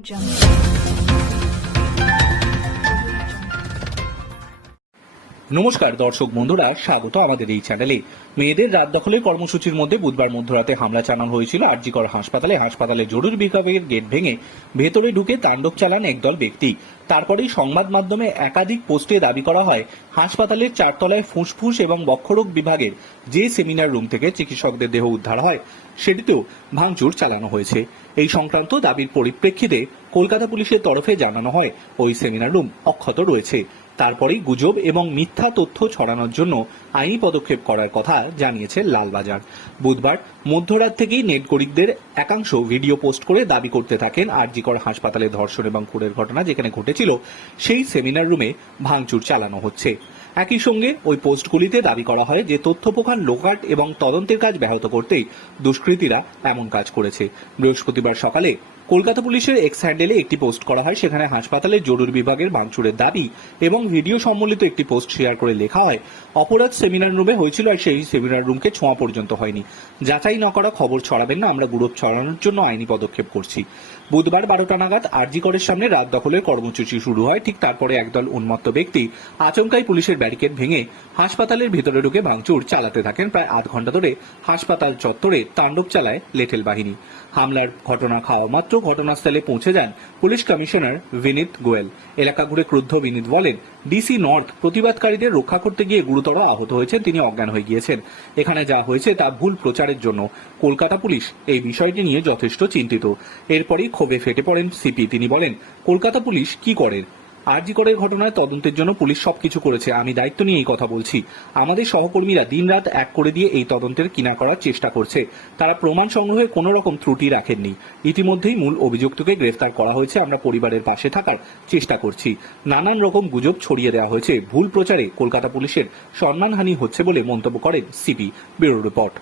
jump. নমস্কার, দর্শক বন্ধুরা, স্বাগত আমাদের এই চ্যানেলে মেয়েদের রাত দখলের কর্মসূচির মধ্যে বুধবার মধ্যরাতে হামলা চালানো হয়েছিল আরজিকর হাসপাতালে। হাসপাতালে জরুরি বিভাগের গেট ভেঙে ভেতরে ঢুকে তাণ্ডব চালান একদল ব্যক্তি। তারপরেই সংবাদ মাধ্যমে একাধিক পোস্টে দাবি করা হয়, হাসপাতালের চারতলায় ফুসফুস এবং বক্ষরোগ বিভাগের যে সেমিনার রুম থেকে চিকিৎসকদের দেহ উদ্ধার হয়, সেটিতেও ভাঙচুর চালানো হয়েছে। এই সংক্রান্ত দাবির পরিপ্রেক্ষিতে কলকাতা পুলিশের তরফে জানানো হয়, ওই সেমিনার রুম অক্ষত রয়েছে। তারপরেই গুজব এবং মিথ্যা তথ্য ছড়ানোর জন্য আইনি পদক্ষেপ করার কথা জানিয়েছে লালবাজার। বুধবার মধ্যরাত থেকেই নেটগরিকদের একাংশ ভিডিও পোস্ট করে দাবি করতে থাকেন আরজিকর হাসপাতালে ধর্ষণ এবং খুনের ঘটনা যেখানে ঘটেছিল, সেই সেমিনার রুমে ভাঙচুর চালানো হচ্ছে। একই সঙ্গে ওই পোস্টগুলিতে দাবি করা হয় যে তথ্য প্রকার লোকাট এবং তদন্তের কাজ ব্যাহত করতেই দুষ্কৃতীরা এমন কাজ করেছে। বৃহস্পতিবার সকালে কলকাতা পুলিশের এক্স হ্যান্ডেলে একটি পোস্ট করা হয়। সেখানে হাসপাতালের জরুরি বিভাগের ভাঙচুরের দাবি এবং ভিডিও সম্বলিত একটি পোস্ট শেয়ার করে লেখা হয়। অপরাধ সেমিনার রুমে হয়েছিল আর সেই সেমিনার রুমকে ছোঁয়া পর্যন্ত হয়নি। যাচাই না করা খবর ছড়াবেন না, আমরা গুরুপ ছড়ানোর জন্য আইনি পদক্ষেপ করছি। বুধবার বারোটা নাগাদ আরজি করের সামনে রাত দখলের কর্মসূচি শুরু হয়। ঠিক তারপরে একদল উন্মত্ত ব্যক্তি আচমকাই পুলিশের ব্যারিকেড ভেঙে হাসপাতালের ভেতরে ঢুকে ভাঙচুর চালাতে থাকেন। প্রায় আধ ঘণ্টা ধরে হাসপাতাল চত্বরে তাণ্ডব চালায় লেঠেল বাহিনী। হামলার ঘটনা খাওয়া মাত্র ঘটনাস্থলে পৌঁছে যান পুলিশ কমিশনার বিনীত গোয়েল। এলাকা ঘুরে ক্রুদ্ধ বিনীত বলেন, ডিসি নর্থ প্রতিবাদকারীদের রক্ষা করতে গিয়ে গুরুতর আহত হয়েছেন, তিনি অজ্ঞান হয়ে গিয়েছেন। এখানে যা হয়েছে তা ভুল প্রচারের জন্য কলকাতা পুলিশ এই বিষয়টি নিয়ে যথেষ্ট চিন্তিত। এরপরই ক্ষোভে ফেটে পড়েন সিপি। তিনি বলেন, কলকাতা পুলিশ কি করেন আরজিকরের ঘটনায় তদন্তের জন্য পুলিশ সবকিছু করেছে। আমি দায়িত্ব নিয়ে এই কথা বলছি। আমাদের সহকর্মীরা দিনরাত এক করে দিয়ে এই তদন্তের কিনা করার চেষ্টা করছে। তারা প্রমাণ সংগ্রহে কোনো রকম ত্রুটি রাখেননি। ইতিমধ্যেই মূল অভিযুক্তকে গ্রেফতার করা হয়েছে। আমরা পরিবারের পাশে থাকার চেষ্টা করছি। নানান রকম গুজব ছড়িয়ে দেওয়া হয়েছে। ভুল প্রচারে কলকাতা পুলিশের সম্মানহানি হচ্ছে বলে মন্তব্য করেন সিপি, ব্যুরো রিপোর্ট।